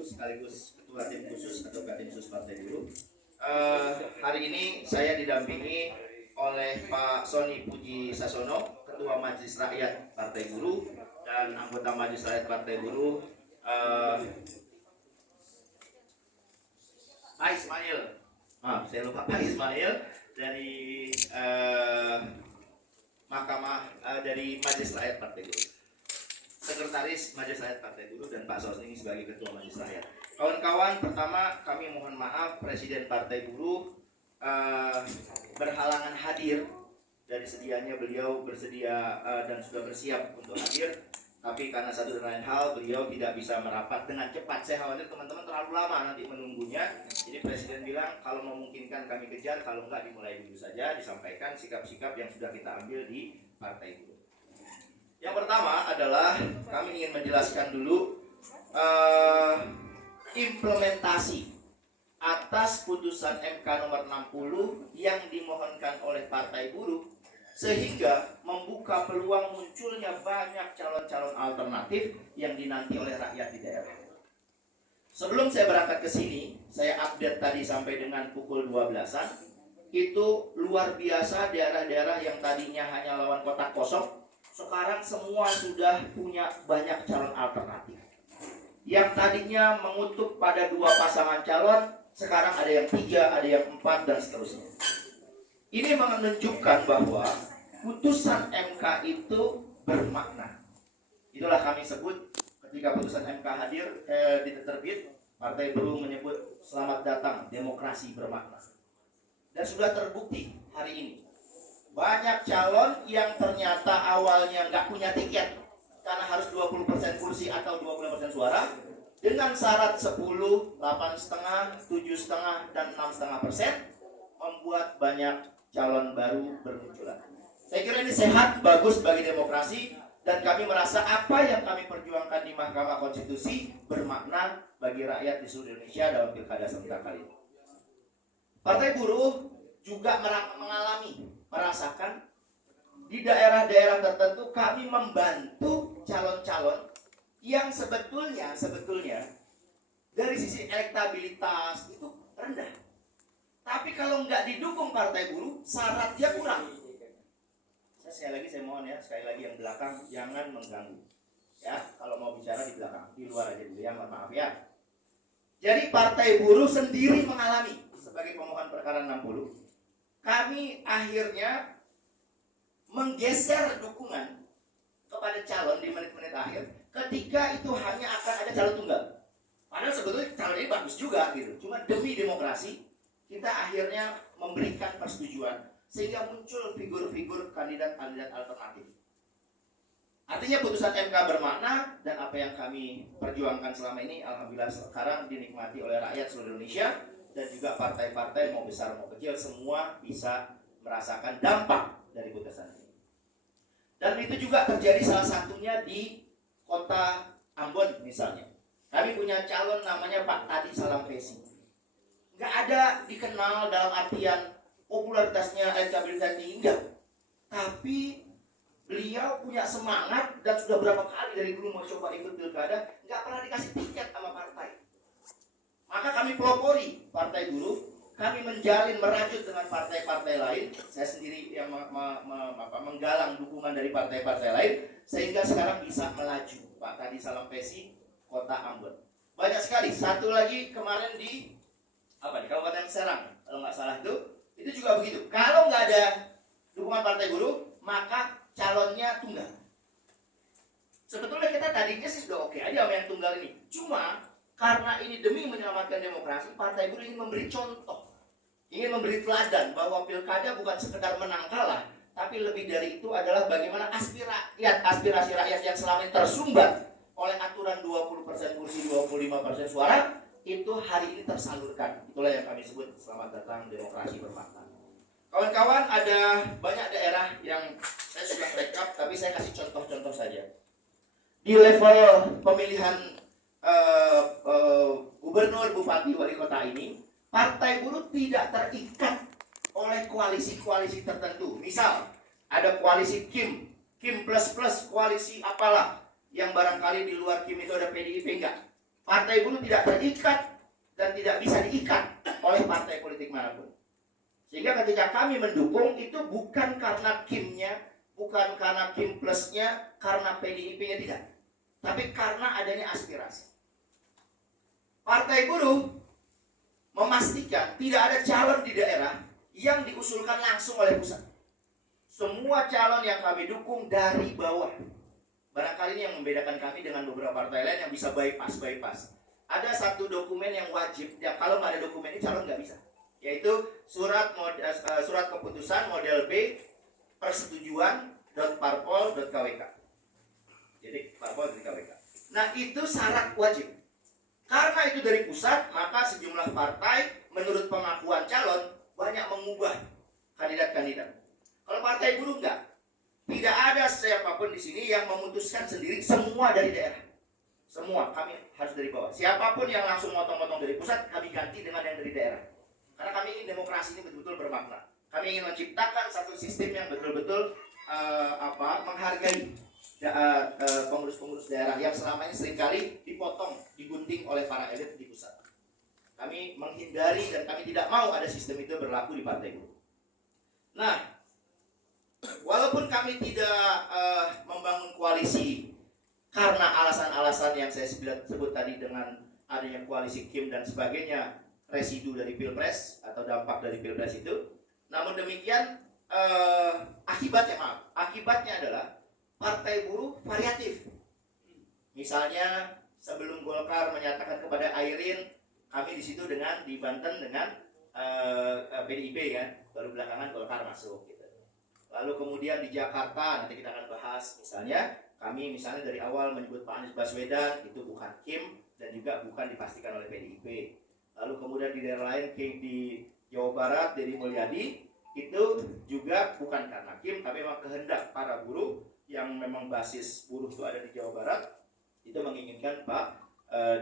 Buruh sekaligus Ketua Tim Khusus atau Tim Khusus Partai Buruh. Hari ini saya didampingi oleh Pak Sony Puji Sasono, Ketua Majelis Rakyat Partai Buruh, dan anggota Majelis Rakyat Partai Buruh Pak Ismail. Saya lupa Pak Ismail dari dari Majelis Rakyat Partai Buruh, Sekretaris Majelis Rakyat Partai Buruh, dan Pak Sony sebagai Ketua Majelis Rakyat. Kawan-kawan, pertama kami mohon maaf Presiden Partai Buruh berhalangan hadir. Dari sedianya beliau bersedia dan sudah bersiap untuk hadir, tapi karena satu dan lain hal beliau tidak bisa merapat dengan cepat. Saya khawatir teman-teman terlalu lama nanti menunggunya. Jadi Presiden bilang kalau memungkinkan kami kejar, kalau enggak dimulai dulu saja, disampaikan sikap-sikap yang sudah kita ambil di Partai Buruh. Yang pertama adalah kami ingin menjelaskan dulu implementasi atas putusan MK nomor 60 yang dimohonkan oleh Partai Buruh, sehingga membuka peluang munculnya banyak calon-calon alternatif yang dinanti oleh rakyat di daerah. Sebelum saya berangkat ke sini, saya update tadi sampai dengan pukul 12-an. Itu luar biasa, daerah-daerah yang tadinya hanya lawan kotak kosong, sekarang semua sudah punya banyak calon alternatif. Yang tadinya mengutuk pada 2 pasangan calon, sekarang ada yang 3, ada yang 4, dan seterusnya. Ini menunjukkan bahwa putusan MK itu bermakna. Itulah kami sebut ketika putusan MK hadir diterbit, Partai Buruh menyebut selamat datang demokrasi bermakna. Dan sudah terbukti hari ini banyak calon yang ternyata awalnya nggak punya tiket karena harus 20% kursi atau 20% suara, dengan syarat 10, 8,5, 7,5, dan 6,5%, membuat banyak calon baru bermunculan. Saya kira ini sehat, bagus bagi demokrasi, dan kami merasa apa yang kami perjuangkan di Mahkamah Konstitusi bermakna bagi rakyat di seluruh Indonesia dalam pilkada serentak kali ini. Partai Buruh juga merasakan di daerah-daerah tertentu kami membantu calon-calon yang sebetulnya dari sisi elektabilitas itu rendah. Tapi kalau nggak didukung Partai Buruh, syaratnya kurang. Sekali lagi yang belakang jangan mengganggu. Ya, kalau mau bicara di belakang, di luar aja dulu ya, mohon maaf ya. Jadi Partai Buruh sendiri mengalami sebagai pemohon perkara 60, kami akhirnya menggeser dukungan kepada calon di menit-menit akhir ketika itu hanya akan ada calon tunggal. Padahal sebetulnya calon ini bagus juga gitu. Cuma demi demokrasi kita akhirnya memberikan persetujuan sehingga muncul figur-figur kandidat-kandidat alternatif. Artinya putusan MK bermakna, dan apa yang kami perjuangkan selama ini alhamdulillah sekarang dinikmati oleh rakyat seluruh Indonesia, dan juga partai-partai mau besar mau kecil semua bisa merasakan dampak dari putusan ini. Dan itu juga terjadi salah satunya di kota Ambon misalnya. Kami punya calon namanya Pak Tadi Salampesi. Nggak ada dikenal dalam artian popularitasnya, elektabilitasnya tinggi, tapi beliau punya semangat dan sudah berapa kali dari dulu mau coba ikut pilkada, nggak pernah dikasih tiket sama partai. Maka kami pelopori Partai Buruh, kami menjalin merajut dengan partai-partai lain. Saya sendiri yang menggalang dukungan dari partai-partai lain, sehingga sekarang bisa melaju. Pak Tadi Salampesi, kota Ambon. Banyak sekali. Satu lagi kemarin di Kabupaten Serang, kalau nggak salah itu juga begitu. Kalau nggak ada dukungan Partai Buruh, maka calonnya tunggal. Sebetulnya kita tadinya sih sudah oke aja sama yang tunggal ini. Cuma karena ini demi menyelamatkan demokrasi, Partai Buruh ingin memberi contoh, ingin memberi teladan bahwa pilkada bukan sekedar menang kalah, tapi lebih dari itu adalah bagaimana aspirasi rakyat yang selama ini tersumbat oleh aturan 20% kursi, 25% suara, itu hari ini tersalurkan. Itulah yang kami sebut selamat datang demokrasi bermakna. Kawan-kawan, ada banyak daerah yang saya sudah rekap, tapi saya kasih contoh-contoh saja. Di level pemilihan gubernur, bupati, wali kota ini, Partai Buruh tidak terikat oleh koalisi-koalisi tertentu. Misal, ada koalisi Kim plus, koalisi apalah, yang barangkali di luar Kim itu ada PDIP, enggak. Partai buruh tidak terikat dan tidak bisa diikat oleh partai politik manapun. Sehingga ketika kami mendukung itu bukan karena KIM-nya, bukan karena KIM Plus-nya, karena PDIP-nya, tidak. Tapi karena adanya aspirasi. Partai buruh memastikan tidak ada calon di daerah yang diusulkan langsung oleh pusat. Semua calon yang kami dukung dari bawah. Barangkali ini yang membedakan kami dengan beberapa partai lain yang bisa bypass. Ada satu dokumen yang wajib, ya kalau nggak ada dokumen ini calon nggak bisa, yaitu surat keputusan model B persetujuan.parpol.kwk. Jadi parpol.kwk. Nah itu syarat wajib. Karena itu dari pusat, maka sejumlah partai menurut pengakuan calon banyak mengubah kandidat-kandidat. Kalau partai buruh enggak. Tidak ada siapapun di sini yang memutuskan sendiri, semua dari daerah. Semua, kami harus dari bawah. Siapapun yang langsung motong-motong dari pusat, kami ganti dengan yang dari daerah. Karena kami ingin demokrasi ini betul-betul bermakna. Kami ingin menciptakan satu sistem yang betul-betul menghargai pengurus-pengurus daerah yang selama ini seringkali dipotong, digunting oleh para elit di pusat. Kami menghindari dan kami tidak mau ada sistem itu berlaku di partai buruh. Nah, walaupun kami tidak membangun koalisi karena alasan-alasan yang saya sebut tadi dengan adanya koalisi KIM dan sebagainya, residu dari Pilpres atau dampak dari Pilpres itu, namun demikian akibatnya adalah partai buruh variatif. Misalnya sebelum Golkar menyatakan kepada Airin, kami di situ di Banten dengan PDIP kan, baru belakangan Golkar masuk. Lalu kemudian di Jakarta, nanti kita akan bahas, misalnya kami dari awal menyebut Pak Anies Baswedan, itu bukan KIM dan juga bukan dipastikan oleh PDIP. Lalu kemudian di daerah lain, di Jawa Barat, Deddy Mulyadi, itu juga bukan karena KIM, tapi memang kehendak para buruh yang memang basis buruh itu ada di Jawa Barat, itu menginginkan Pak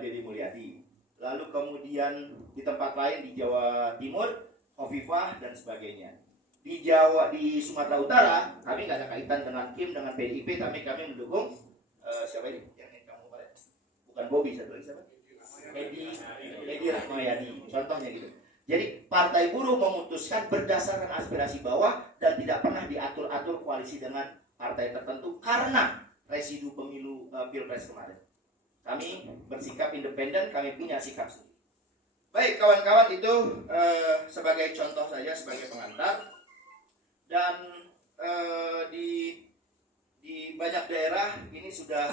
Deddy Mulyadi. Lalu kemudian di tempat lain di Jawa Timur, Khofifah dan sebagainya. Di Sumatera Utara, kami nggak ada kaitan dengan KIM, dengan PDIP, tapi kami mendukung siapa ini? Yang kamu kemarin? Bukan Bobby, satu lagi siapa? Edi Rahmayadi, contohnya gitu. Jadi partai buruh memutuskan berdasarkan aspirasi bawah dan tidak pernah diatur-atur koalisi dengan partai tertentu karena residu pemilu Pilpres kemarin. Kami bersikap independen, kami punya sikap sendiri. Baik kawan-kawan, itu sebagai contoh saja, sebagai pengantar. Dan di banyak daerah ini sudah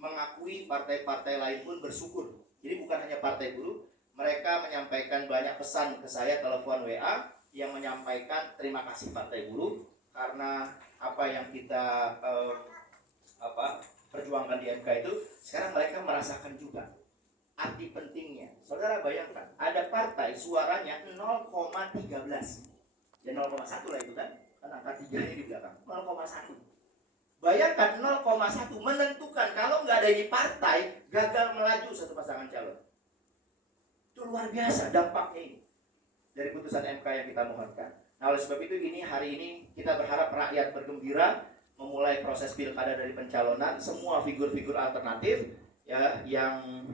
mengakui, partai-partai lain pun bersyukur. Jadi bukan hanya partai buruh, mereka menyampaikan banyak pesan ke saya, telepon, WA, yang menyampaikan terima kasih partai buruh karena apa yang kita perjuangkan di MK itu, sekarang mereka merasakan juga arti pentingnya. Saudara bayangkan, ada partai suaranya 0,13, ya 0,1 lah itu kan angka 3-nya di belakang, 0,1. Bayangkan 0,1 menentukan kalau nggak ada ini partai, gagal melaju satu pasangan calon. Itu luar biasa dampaknya ini dari putusan MK yang kita mohonkan. Nah oleh sebab itu hari ini kita berharap rakyat bergembira memulai proses pilkada dari pencalonan, semua figur-figur alternatif ya yang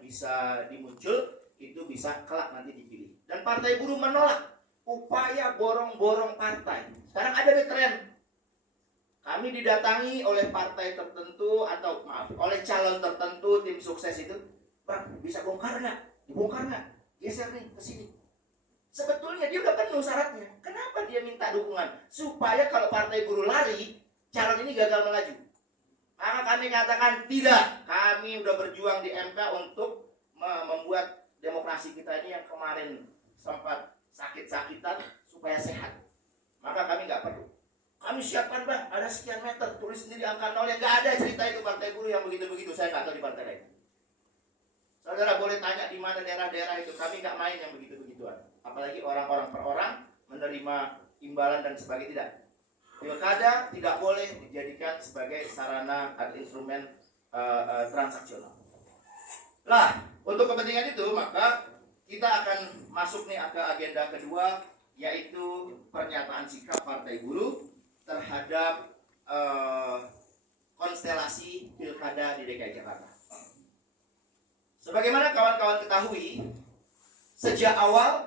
bisa dimuncul itu bisa kelak nanti dipilih. Dan partai buruh menolak upaya borong-borong partai. Sekarang ada tren. Kami didatangi oleh partai tertentu atau oleh calon tertentu, tim sukses itu, Bang, bisa bongkar nggak? Dibongkar nggak? Geser nih ke sini. Sebetulnya dia udah penuh syaratnya. Kenapa dia minta dukungan? Supaya kalau partai buruh lari, calon ini gagal melaju. Maka kami katakan tidak. Kami udah berjuang di MK untuk membuat demokrasi kita ini yang kemarin sempat sakit-sakitan supaya sehat. Maka kami nggak perlu. Kami siapkan Bang, ada sekian meter, tulis sendiri angka 0, yang nggak ada cerita itu partai buruh yang begitu-begitu. Saya nggak tahu di partai lain. Saudara boleh tanya di mana daerah-daerah itu. Kami nggak main yang begitu-begituan. Apalagi orang-orang per orang menerima imbalan dan sebagainya, tidak. Pilkada tidak boleh dijadikan sebagai sarana atau instrumen transaksional. Lah, untuk kepentingan itu maka kita akan masuk nih ke agenda kedua, yaitu pernyataan sikap partai buruh terhadap konstelasi pilkada di DKI Jakarta. Sebagaimana kawan-kawan ketahui, sejak awal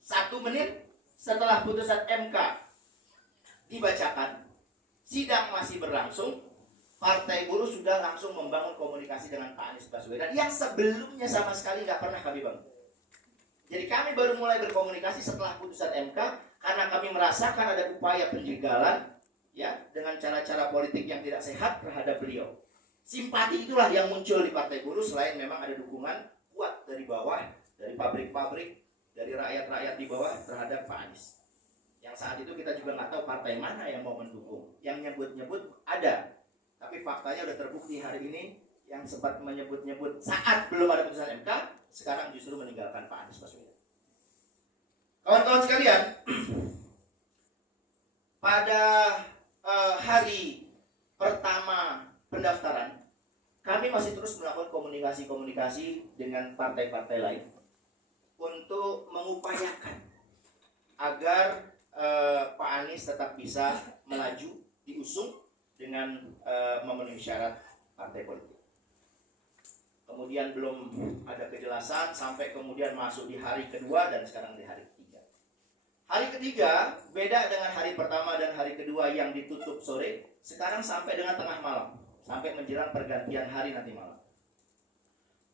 1 menit setelah putusan MK dibacakan, sidang masih berlangsung, Partai Buruh sudah langsung membangun komunikasi dengan Pak Anies Baswedan yang sebelumnya sama sekali nggak pernah kami bangun. Jadi kami baru mulai berkomunikasi setelah putusan MK karena kami merasakan ada upaya penjegalan ya dengan cara-cara politik yang tidak sehat terhadap beliau. Simpati itulah yang muncul di Partai Buruh selain memang ada dukungan kuat dari bawah, dari pabrik-pabrik, dari rakyat-rakyat di bawah terhadap Pak Anies. Yang saat itu kita juga nggak tahu partai mana yang mau mendukung. Yang nyebut-nyebut ada. Tapi faktanya udah terbukti hari ini yang sempat menyebut-nyebut saat belum ada putusan MK, sekarang justru meninggalkan Pak Anies Baswedan. Kawan-kawan sekalian, pada hari pertama pendaftaran, kami masih terus melakukan komunikasi-komunikasi dengan partai-partai lain untuk mengupayakan agar Pak Anies tetap bisa melaju, diusung dengan memenuhi syarat partai politik. Kemudian belum ada kejelasan sampai kemudian masuk di hari kedua dan sekarang di hari ketiga. Hari ketiga beda dengan hari pertama dan hari kedua yang ditutup sore, sekarang sampai dengan tengah malam, sampai menjelang pergantian hari nanti malam.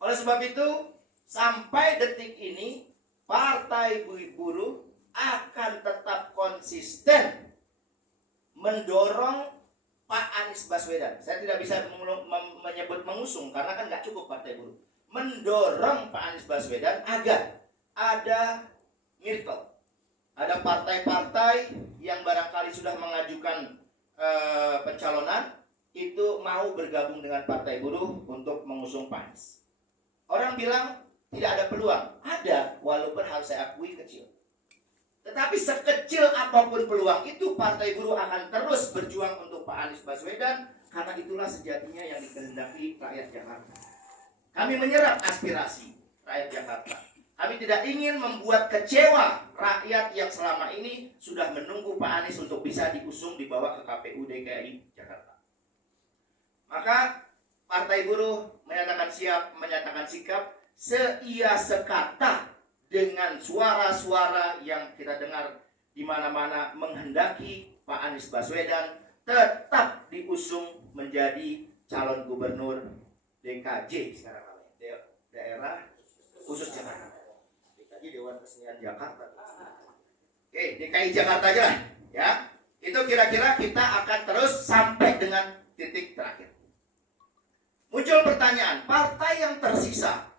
Oleh sebab itu, sampai detik ini Partai Buruh akan tetap konsisten mendorong Pak Anies Baswedan. Saya tidak bisa menyebut mengusung karena kan nggak cukup Partai Buruh. Mendorong Pak Anies Baswedan agar ada miracle. Ada partai-partai yang barangkali sudah mengajukan pencalonan itu mau bergabung dengan Partai Buruh untuk mengusung Pak Anies. Orang bilang tidak ada peluang. Ada, walaupun harus saya akui kecil. Tetapi sekecil apapun peluang itu, Partai Buruh akan terus berjuang untuk Pak Anies Baswedan karena itulah sejatinya yang dikehendaki rakyat Jakarta. Kami menyerap aspirasi rakyat Jakarta. Kami tidak ingin membuat kecewa rakyat yang selama ini sudah menunggu Pak Anies untuk bisa diusung dibawa ke KPU DKI Jakarta. Maka Partai Buruh menyatakan siap, menyatakan sikap seia sekata dengan suara-suara yang kita dengar di mana-mana menghendaki Pak Anies Baswedan tetap diusung menjadi calon gubernur DKJ sekarang namanya, daerah khusus Jakarta. DKJ Dewan Kesenian Jakarta. Oke, DKI Jakarta aja lah, ya. Itu kira-kira kita akan terus sampai dengan titik terakhir. Muncul pertanyaan, partai yang tersisa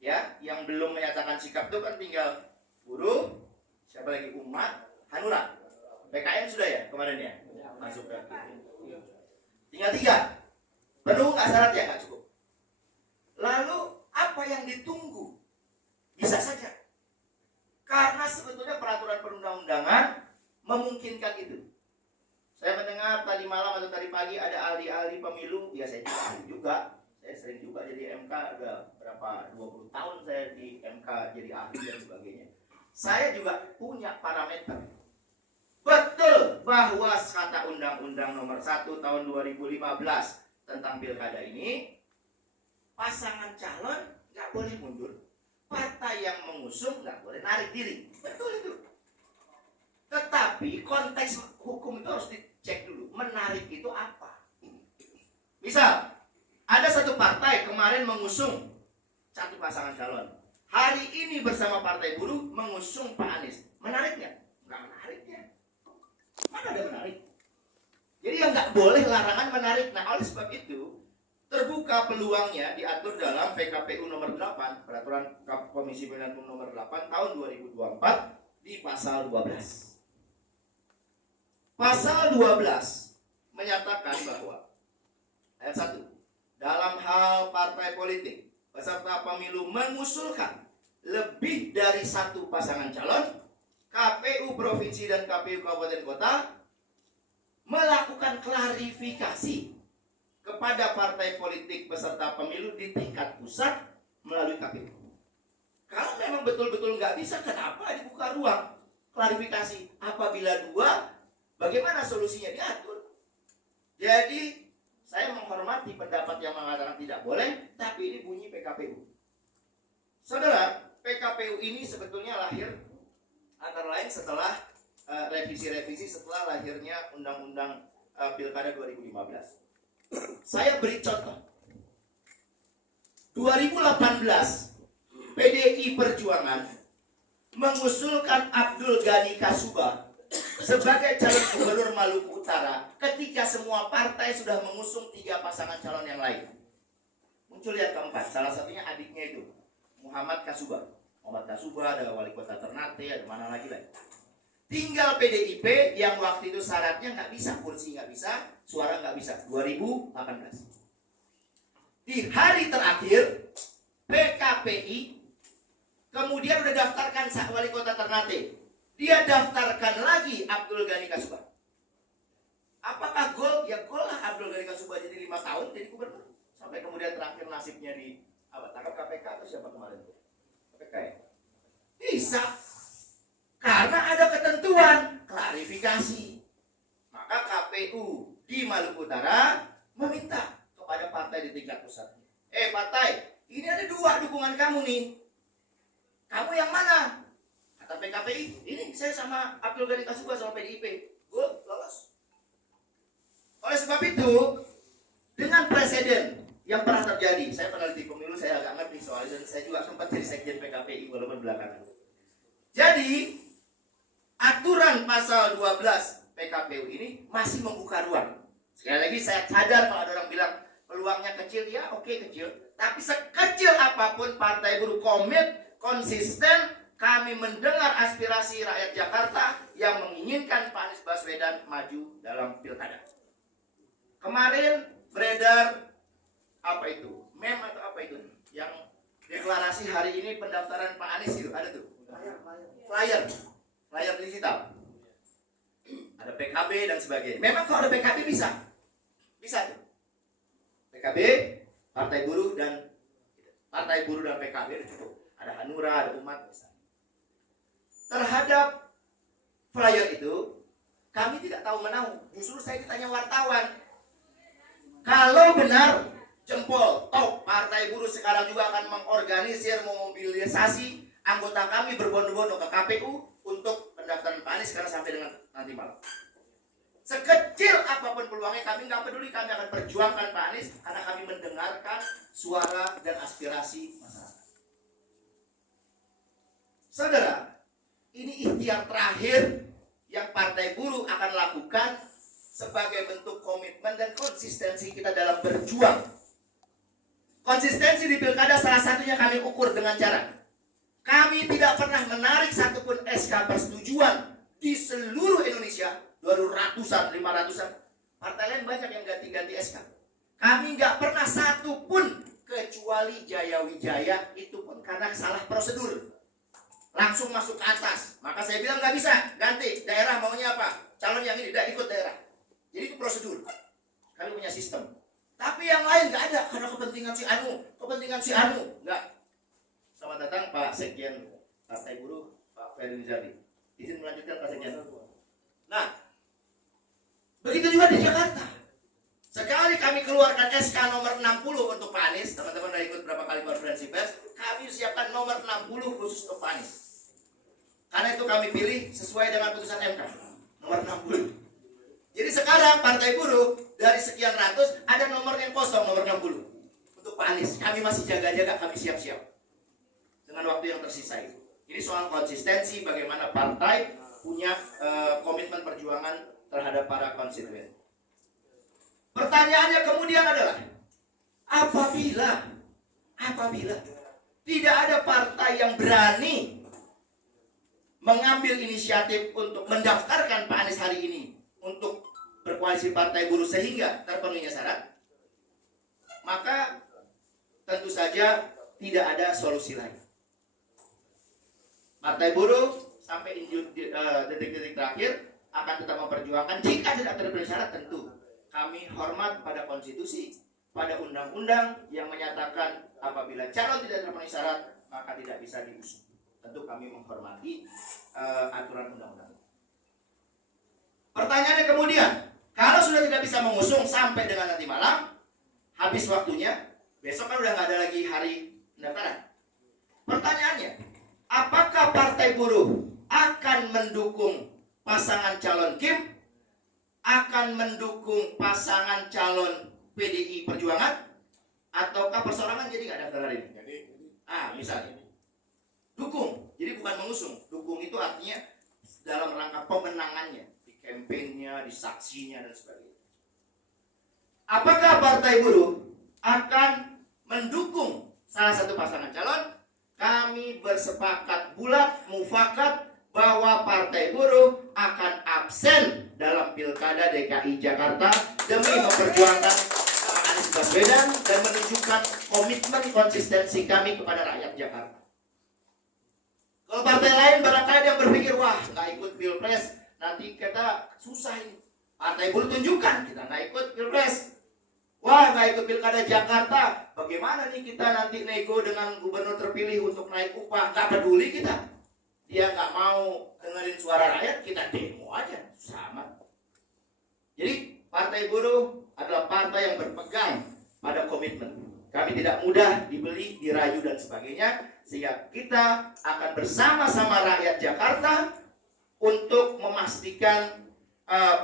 ya, yang belum menyatakan sikap itu kan tinggal Buruh, siapa lagi, Umat, Hanura, PKM sudah ya kemarin ya, masuk ke tinggal 3, penuh nggak syarat ya, nggak cukup. Lalu apa yang ditunggu? Bisa saja, karena sebetulnya peraturan perundang-undangan memungkinkan itu. Saya mendengar tadi malam atau tadi pagi ada ahli-ahli pemilu, ya saya juga. Saya sering juga jadi MK, ada berapa 20 tahun saya di MK jadi ahli dan sebagainya. Saya juga punya parameter. Betul bahwa kata Undang-Undang Nomor 1 Tahun 2015 tentang pilkada ini, pasangan calon nggak boleh mundur, partai yang mengusung nggak boleh narik diri. Betul itu. Tetapi konteks hukum itu harus dicek dulu. Menarik itu apa? Misal ada satu partai kemarin mengusung satu pasangan calon. Hari ini bersama Partai Buruh mengusung Pak Anies. Menarik nggak? Nggak menarik ya. Mana ada menarik? Jadi yang nggak boleh larangan menarik. Nah, oleh sebab itu terbuka peluangnya diatur dalam PKPU nomor 8, Peraturan Komisi Pemilihan Umum nomor 8 tahun 2024 di pasal 12. Pasal 12 menyatakan bahwa ayat 1, dalam hal partai politik peserta pemilu mengusulkan lebih dari satu pasangan calon, KPU Provinsi dan KPU Kabupaten Kota melakukan klarifikasi kepada partai politik peserta pemilu di tingkat pusat melalui KPU. Kalau memang betul-betul nggak bisa, kenapa dibuka ruang klarifikasi? Apabila 2, bagaimana solusinya diatur? Jadi Saya menghormati pendapat yang mengatakan tidak boleh, tapi ini bunyi PKPU. Saudara, PKPU ini sebetulnya lahir antara lain setelah revisi-revisi setelah lahirnya Undang-Undang Pilkada 2015. Saya beri contoh. 2018 PDI Perjuangan mengusulkan Abdul Ghani Kasubah sebagai calon gubernur Maluku Utara ketika semua partai sudah mengusung 3 pasangan calon yang lain. Muncul yang keempat, salah satunya adiknya itu, Muhammad Kasubah. Muhammad Kasubah, ada wali kota Ternate, ada mana lagi. Tinggal PDIP yang waktu itu syaratnya nggak bisa, kursi nggak bisa, suara nggak bisa. 2018. Di hari terakhir, PKPI kemudian udah daftarkan wali kota Ternate. Dia daftarkan lagi Abdul Ghani Kasubah. Apakah gol? Ya gol lah Abdul Ghani Kasubah jadi 5 tahun jadi gubernur. Sampai kemudian terakhir nasibnya di tangkap KPK atau siapa kemarin? KPK ya? Bisa. Karena ada ketentuan klarifikasi. Maka KPU di Maluku Utara meminta kepada partai di tingkat pusat. Partai, ini ada 2 dukungan kamu nih. Kamu yang mana? Kata PKPI, ini saya sama Abdul Ghani Kasubah sama PDIP. Gue lolos. Oleh sebab itu, dengan presiden yang pernah terjadi, saya peneliti pemilu, saya agak ngerti soalnya, dan saya juga sempat jadi sekjen PKPI walaupun belakangan. Jadi, aturan pasal 12 PKPU ini masih membuka ruang. Sekali lagi saya sadar kalau ada orang bilang peluangnya kecil, ya oke, kecil. Tapi sekecil apapun Partai Buruh komit, konsisten, kami mendengar aspirasi rakyat Jakarta yang menginginkan Pak Anies Baswedan maju dalam pilkada. Kemarin beredar apa itu? Meme atau apa itu? Yang deklarasi hari ini pendaftaran Pak Anies itu ada tuh. Flyer digital. Ada PKB dan sebagainya. Memang kalau ada PKB bisa tuh. PKB, Partai Buruh dan PKB itu cukup. Ada Hanura, ada Umat misalnya. Terhadap flyer itu kami tidak tahu menahu. Justru saya ditanya wartawan. Kalau benar jempol, top Partai Buruh sekarang juga akan mengorganisir, memobilisasi anggota kami berbondong-bondong ke KPU untuk pendaftaran Pak Anies karena sampai dengan nanti malam. Sekecil apapun peluangnya kami nggak peduli, kami akan perjuangkan Pak Anies karena kami mendengarkan suara dan aspirasi masyarakat. Saudara, ini ikhtiar terakhir yang Partai Buruh akan lakukan sebagai bentuk komitmen dan konsistensi kita dalam berjuang. Konsistensi di pilkada salah satunya kami ukur dengan cara kami tidak pernah menarik satupun SK persetujuan di seluruh Indonesia, 200-an, 500-an. Partai lain banyak yang ganti-ganti SK. Kami nggak pernah satupun kecuali Jaya Wijaya, itu pun karena salah prosedur. Langsung masuk ke atas. Maka saya bilang nggak bisa, ganti. Daerah maunya apa? Calon yang ini tidak ikut daerah. Jadi itu prosedur. Kami punya sistem. Tapi yang lain nggak ada karena kepentingan si Anu, nggak. Selamat datang Pak Sekjen Partai Buruh, Pak Ferry Nizami. Izin melanjutkan Pak Sekjen. Nah, begitu juga di Jakarta. Sekali kami keluarkan SK nomor 60 untuk Pak Anies, teman-teman udah ikut berapa kali konferensi pers, kami siapkan nomor 60 khusus untuk Pak Anies. Karena itu kami pilih sesuai dengan putusan MK, nomor 60. Jadi sekarang Partai Buruh dari sekian ratus ada nomor yang kosong, nomor 60 untuk Pak Anies. Kami masih jaga-jaga, kami siap-siap dengan waktu yang tersisa itu. Ini soal konsistensi bagaimana partai punya komitmen perjuangan terhadap para konstituen. Pertanyaannya kemudian adalah apabila tidak ada partai yang berani mengambil inisiatif untuk mendaftarkan Pak Anies hari ini untuk berkoalisi Partai Buruh sehingga terpenuhinya syarat, maka tentu saja tidak ada solusi lain. Partai Buruh sampai detik-detik terakhir akan tetap memperjuangkan jika tidak terpenuhi syarat. Tentu kami hormat pada konstitusi, pada undang-undang yang menyatakan apabila calon tidak terpenuhi syarat maka tidak bisa diusung. Tentu kami menghormati aturan undang-undang. Pertanyaannya kemudian, Kalau sudah tidak bisa mengusung sampai dengan nanti malam, habis waktunya, besok kan udah nggak ada lagi hari pendaftaran. Pertanyaannya, apakah Partai Buruh akan mendukung pasangan calon Kim, akan mendukung pasangan calon PDI Perjuangan, ataukah perseorangan jadi nggak daftar hari ini? Misalnya dukung, jadi bukan mengusung. Dukung itu artinya dalam rangka pemenangannya, di kampanyenya, di saksinya dan sebagainya. Apakah Partai Buruh akan mendukung salah satu pasangan calon? Kami bersepakat bulat, mufakat bahwa Partai Buruh akan absen dalam Pilkada DKI Jakarta demi memperjuangkan Anies Baswedan dan menunjukkan komitmen konsistensi kami kepada rakyat Jakarta. Kalau partai lain barangkali yang berpikir, wah nggak ikut Pilpres, nanti kita susah ini. Partai Buruh tunjukkan, kita nggak ikut Pilpres. Wah nggak ikut Pilkada Jakarta, bagaimana nih kita nanti nego dengan gubernur terpilih untuk naik upah? Nggak peduli kita. Dia nggak mau dengerin suara rakyat, kita demo aja, sama. Jadi Partai Buruh adalah partai yang berpegang pada komitmen. Kami tidak mudah dibeli, dirayu dan sebagainya, sehingga kita akan bersama-sama rakyat Jakarta untuk memastikan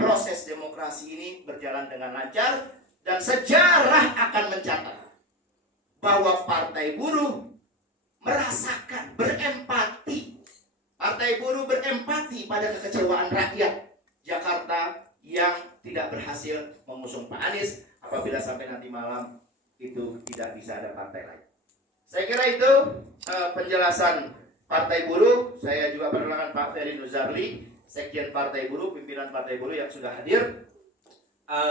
proses demokrasi ini berjalan dengan lancar, dan sejarah akan mencatat bahwa Partai Buruh merasakan, berempati. Partai Buruh berempati pada kekecewaan rakyat Jakarta yang tidak berhasil mengusung Pak Anies apabila sampai nanti malam itu tidak bisa ada partai lain. Saya kira itu penjelasan Partai Buruh. Saya juga perkenalkan Pak Ferry Nuzarli, Sekjen Partai Buruh, pimpinan Partai Buruh yang sudah hadir.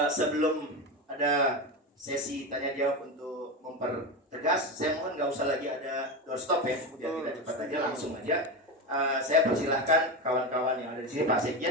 Sebelum ada sesi tanya jawab untuk mempertegas, saya mohon nggak usah lagi ada doorstop ya, biar kita cepat aja langsung aja. Saya persilahkan kawan-kawan yang ada di sini, Pak Sekjen.